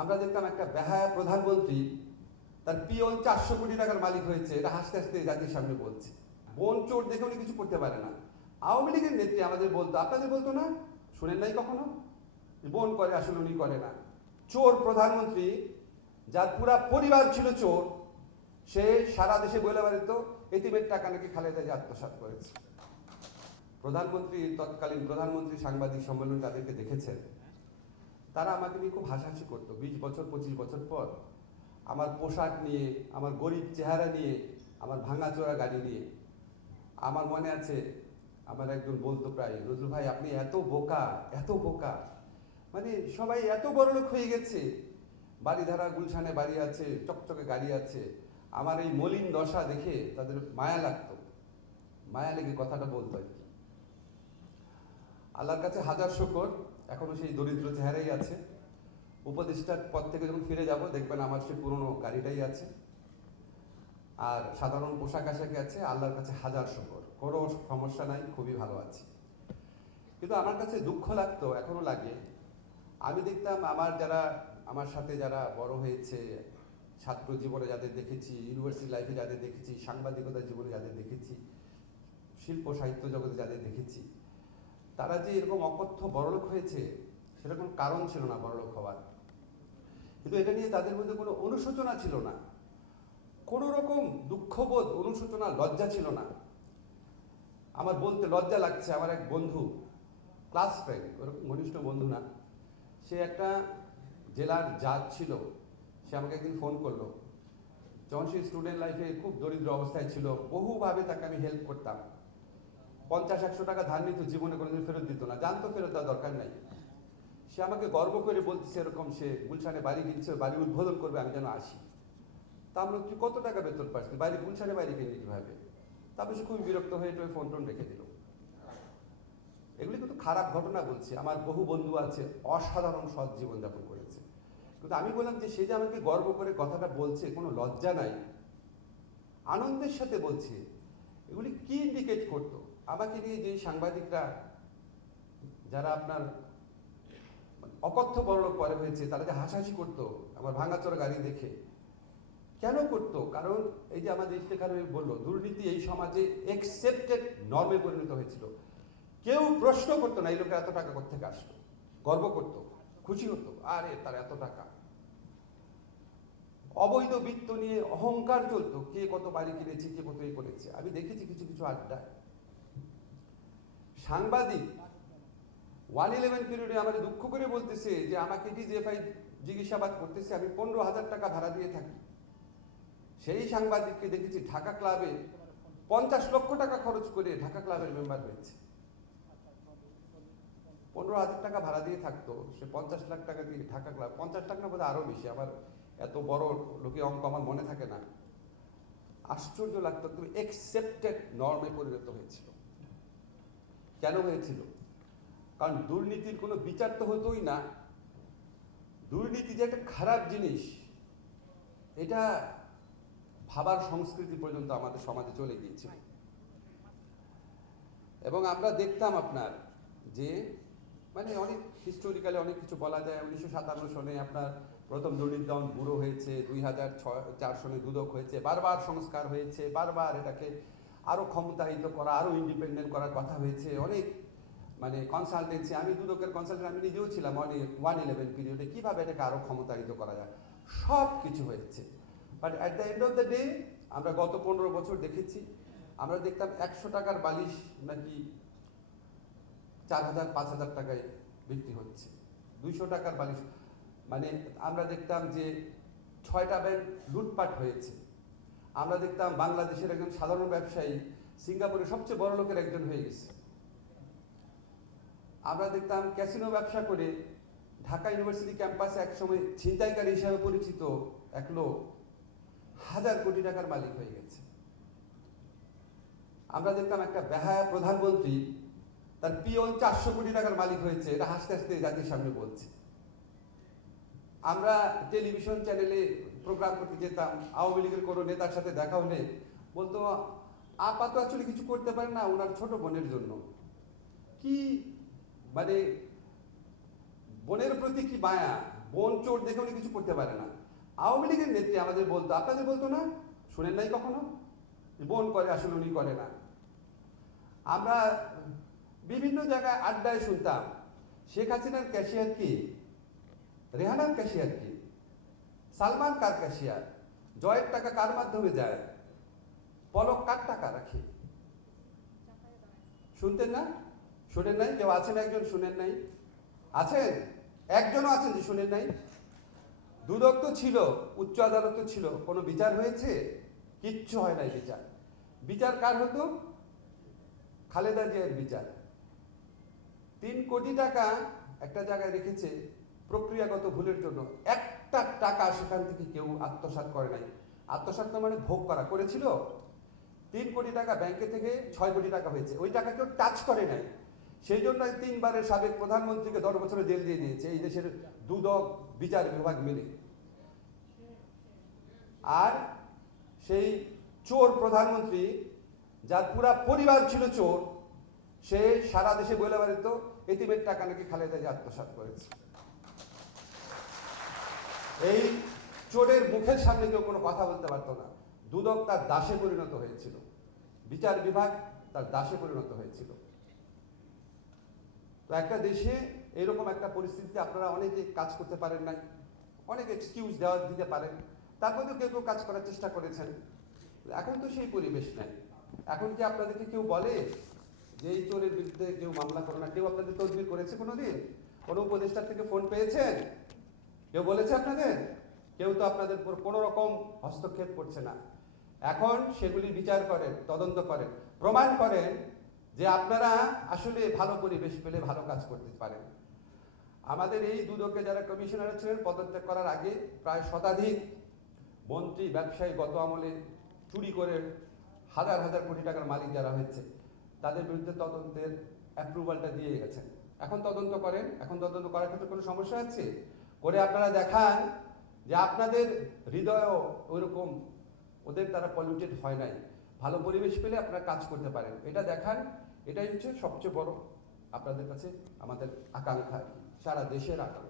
আমরা দেখতাম একটা বেহায়া প্রধানমন্ত্রী তার পিয়ন 400 কোটি টাকার মালিক হয়েছে, এটা হাসতে হাসতে জাতির সামনে বলছে। বোন চোর দেখে উনি কিছু করতে পারে না। আওয়ামী লীগের নেত্রী আমাদের বলতো, আপনাদের বলতো না, শুনেন নাই কখনো? বোন করে, আসলে উনি করে না। চোর প্রধানমন্ত্রী, যার পুরা পরিবার ছিল চোর, সে সারা দেশে বলে বেড়াতো এতিমের টাকা নাকি খালেদা জিয়া আত্মসাৎ করেছে। প্রধানমন্ত্রী, তৎকালীন প্রধানমন্ত্রী সাংবাদিক সম্মেলন তাদেরকে দেখেছেন, তারা আমাকে নিয়ে খুব হাসাহাসি করতো। 20 বছর 25 বছর পর আমার পোশাক নিয়ে, আমার গরিব চেহারা নিয়ে, আমার ভাঙাচোরা গাড়ি নিয়ে। আমার মনে আছে আমার একজন বলতো প্রায়, নজরুল ভাই আপনি এত বোকা, এত বোকা, মানে সবাই এত বড় লোক হয়ে গেছে, বাড়িধারা গুলশানে বাড়ি আছে, চকচকে গাড়ি আছে, আমার এই মলিন দশা দেখে তাদের মায়া লাগতো, মায়া লেগে কথাটা বলতো আর কি। আল্লাহর কাছে হাজার শুকর, এখনো সেই দরিদ্র চেহারাই আছে। উপদেষ্টার পদ থেকে যখন ফিরে যাব দেখবেন আমার সেই পুরনো গাড়িটাই আছে, আর সাধারণ পোশাক আশাকে আছে। আল্লাহর কাছে হাজার শুকর, কোনো সমস্যা নাই, খুবই ভালো আছি। কিন্তু আমার কাছে দুঃখ লাগতো, এখনো লাগে। আমি দেখতাম আমার সাথে যারা বড় হয়েছে, ছাত্র জীবনে যাদের দেখেছি, ইউনিভার্সিটি লাইফে যাদের দেখেছি, সাংবাদিকতা জীবনে যাদের দেখেছি, শিল্প সাহিত্য জগতে যাদের দেখেছি, তারা যে এরকম অকথ্য বড়লোক হয়েছে, সেটা কোনো কারণ ছিল না বড়লোক হওয়ার। কিন্তু এটা নিয়ে তাদের মধ্যে কোনো অনুশোচনা ছিল না, কোনো রকম দুঃখবোধ, অনুশোচনা, লজ্জা ছিল না। আমার বলতে লজ্জা লাগছে, আমার এক বন্ধু, ক্লাস ফ্রেন্ড, ওরকম ঘনিষ্ঠ বন্ধু না, সে একটা জেলার জাজ ছিল। সে আমাকে একদিন ফোন করলো, যখন সে স্টুডেন্ট লাইফে খুব দরিদ্র অবস্থায় ছিল, বহুভাবে তাকে আমি হেল্প করতাম। 50-100 টাকা ধার নিত, জীবনে কোনোদিন ফেরত দিত না, জানতো ফেরত দেওয়ার দরকার নাই। সে আমাকে গর্ব করে বলতেছে এরকম, সে গুলশানে বাড়ি কিনছে, বাড়ি উদ্বোধন করবে, আমি যেন আসি। তা আমরা, তুই কত টাকা বেতন পাচ্ছি, বাইরে গুলশানে বাড়ি কিনলি কিভাবে? তারপর সে খুবই বিরক্ত হয়ে ফোন টোন রেখে দিল। এগুলি কিন্তু খারাপ ঘটনা বলছি, আমার বহু বন্ধু আছে অসাধারণ সৎ জীবনযাপন করেছে। কিন্তু আমি বললাম যে সে যে আমাকে গর্ব করে কথাটা বলছে, কোনো লজ্জা নাই, আনন্দের সাথে বলছে, এগুলি কি ইন্ডিকেট করতো? আমাকে নিয়ে যে সাংবাদিকরা যারা আপনার অকথ্য বড়লোক পরে হয়েছে, তারা যে হাসাহাসি করতো আমার ভাঙাচোরা গাড়ি দেখে, কেন করতো? কারণ এই যে আমাদের ইফতেখার বললো, দুর্নীতি এই সমাজে একসেপ্টেড নর্মে পরিণত হয়েছিল। কেউ প্রশ্ন করতো না এই লোকের এত টাকা কোথা থেকে আসলো, গর্ব করতো, খুশি হতো, আরে তার এত টাকা। অবৈধ বৃত্ত নিয়ে অহংকার চলতো, কে কত বাড়ি কিনেছে, কে কত এই করেছে। আমি দেখেছি কিছু কিছু আড্ডায় সাংবাদিক 111 পিরিয়ডে আমাদের দুঃখ করে বলতেছে যে আমাকে ডিজিএফআই জিজ্ঞাসাবাদ করতেছে, আমি 15,000 টাকা ভাড়া দিয়ে থাকি। সেই সাংবাদিককে দেখেছি ঢাকা ক্লাবে 50 লক্ষ টাকা খরচ করে ঢাকা ক্লাবের মেম্বার হয়েছে। 15,000 টাকা ভাড়া দিয়ে থাকতো, সে 50 লাখ টাকা দিয়ে ঢাকা ক্লাব, 50 লাখ না বোধহয় আরো বেশি, আমার এত বড় লোকে অঙ্ক আমার মনে থাকে না। আশ্চর্য লাগতো, তুমি একসেপ্টেড নর্মে পরিণত হয়েছিল। কেন হয়েছিল? কারণ দুর্নীতির কোনো বিচার তো হতোই না। দুর্নীতি যে একটা খারাপ জিনিস, এটা ভাবার সংস্কৃতি পর্যন্ত আমাদের সমাজে চলে গিয়েছিল। এবং আমরা দেখতাম আপনার যে মানে অনেক হিস্টোরিক্যালি অনেক কিছু বলা যায়। 1957 সনে আপনার প্রথম দুর্নীতি দমন ব্যুরো হয়েছে, 2004 সনে দুদক হয়েছে, বারবার সংস্কার হয়েছে, বারবার এটাকে আরো ক্ষমতায়িত করা, আরো ইন্ডিপেন্ডেন্ট করার কথা হয়েছে। অনেক মানে কনসালটেন্সি, আমি দুদকের কনসালটেন্ট, আমি নিজেও ছিলাম 111 পিরিয়ডে, কিভাবে এটাকে আরো ক্ষমতায়িত করা যায়, সব কিছু হয়েছে। But at the end of the day আমরা গত 15 বছর দেখেছি, আমরা দেখতাম 100 টাকার বালিশ নাকি 4,000-5,000 টাকায় বিক্রি হচ্ছে, 200 টাকার বালিশ। মানে আমরা দেখতাম যে 6টা ব্যাংক লুটপাট হয়েছে। আমরা দেখতাম বাংলাদেশের একজন সাধারণ ব্যবসায়ী সিঙ্গাপুরের সবচেয়ে বড় লোকের একজন হয়ে গেছে। আমরা দেখতাম ক্যাসিনো ব্যবসা করে ঢাকা ইউনিভার্সিটি ক্যাম্পাসে একসময় ছিনতাইকারী হিসাবে পরিচিত এক লোক 1,000 কোটি টাকার মালিক হয়ে গেছে। আমরা দেখতাম একটা বেহায়া প্রধানমন্ত্রী তার পিয়ন 400 কোটি টাকার মালিক হয়েছে, এটা হাসতে হাসতে জাতির সামনে বলছে। আমরা টেলিভিশন চ্যানেলে প্রোগ্রাম করতে যেতাম, আওয়ামী লীগের কোনো নেতার সাথে দেখা হলে বলতো আপা তো আসলে কিছু করতে পারে না, ওনার ছোট বোনের জন্য। কি মানে বোনের প্রতি কি মায়া, বোন চোর দেখে উনি কিছু করতে পারে না। আওয়ামী লীগের নেত্রী আমাদের বলতো, আপনাদের বলতো না? শুনেন নাই কখনো? বোন করে, আসলে উনি করে না। আমরা বিভিন্ন জায়গায় আড্ডায় শুনতাম শেখ হাসিনার ক্যাশিয়ার কি, রেহানার ক্যাশিয়ার কি, সালমান কার ক্যাশিয়ার, জয়ের টাকা কার মাধ্যমে যায়, পলক কার টাকা রাখে। শুনতেন না? শুনেন নাই? কেউ আছেন একজন শুনেন নাই? আছেন? একজনও আছেন যে শুনেন নাই? দুদক তো ছিল, উচ্চ আদালত তো ছিল, কোনো বিচার হয়েছে? কিচ্ছু হয় নাই বিচার। বিচার কার হতো? খালেদা জিয়ার বিচার। 3 কোটি টাকা একটা জায়গায় রেখেছে প্রক্রিয়াগত ভুলের জন্য, একটা টাকা সেখান থেকে কেউ আত্মসাৎ করে নাই। আত্মসাৎ মানে ভোগ করা, করেছিল। 3 কোটি টাকা ব্যাংকে থেকে 6 কোটি টাকা হয়েছে, ওই টাকা কেউ টাচ করে নাই। সেই জন্য 3 বারের সাবেক প্রধানমন্ত্রীকে 10 বছরের জেল দিয়ে দিয়েছে এই দেশের দুদক বিচার বিভাগ মিলে। আর সেই চোর প্রধানমন্ত্রী, যার পুরা পরিবার ছিল চোর, সে সারা দেশে বলে বেড়াত এতিমের টাকা নাকি খালেদা জিয়া আত্মসাৎ করেছে। এই চোরের মুখের সামনে কেউ কোনো কথা বলতে পারতো না। দুদক তার দাসে পরিণত হয়েছিল, বিচার বিভাগ তার দাসে পরিণত হয়েছিল। তো একটা দেশে এরকম একটা পরিস্থিতিতে আপনারা অনেকে কাজ করতে পারেন নাই, অনেক এক্সকিউজ দিতে পারেন, তারপরেও কেউ কেউ কাজ করার চেষ্টা করেছেন। এখন তো সেই পরিবেশ নাই। এখন কি আপনাদেরকে কেউ বলে যে এই চোরের বিরুদ্ধে কেউ মামলা করো না? কেউ আপনাদের তদবির করেছে কোনোদিন? কোনো উপদেষ্টার থেকে ফোন পেয়েছেন? কেউ বলেছে আপনাদের? কেউ তো আপনাদের উপর কোনো রকম হস্তক্ষেপ করছে না। এখন সেগুলি বিচার করেন, তদন্ত করেন, প্রমাণ করেন যে আপনারা আসলে ভালো পরিবেশ পেলে ভালো কাজ করতে পারেন। আমাদের এই দুদকে যারা কমিশনার ছিলেন, পদত্যাগ করার আগে প্রায় শতাধিক মন্ত্রী, ব্যবসায়ী গত আমলে চুরি করে হাজার হাজার কোটি টাকার মালিক যারা হয়েছে, তাদের বিরুদ্ধে তদন্তের অ্যাপ্রুভালটা দিয়ে গেছেন। এখন তদন্ত করেন। এখন তদন্ত করার ক্ষেত্রে কোনো সমস্যা আছে? করে আপনারা দেখান যে আপনাদের হৃদয়ও ওইরকম ওদের দ্বারা পলিউটেড হয় নাই, ভালো পরিবেশ পেলে আপনারা কাজ করতে পারেন, এটা দেখান। এটাই হচ্ছে সবচেয়ে বড় আপনাদের কাছে আমাদের আকাঙ্ক্ষা, সারা দেশের আকাঙ্ক্ষা।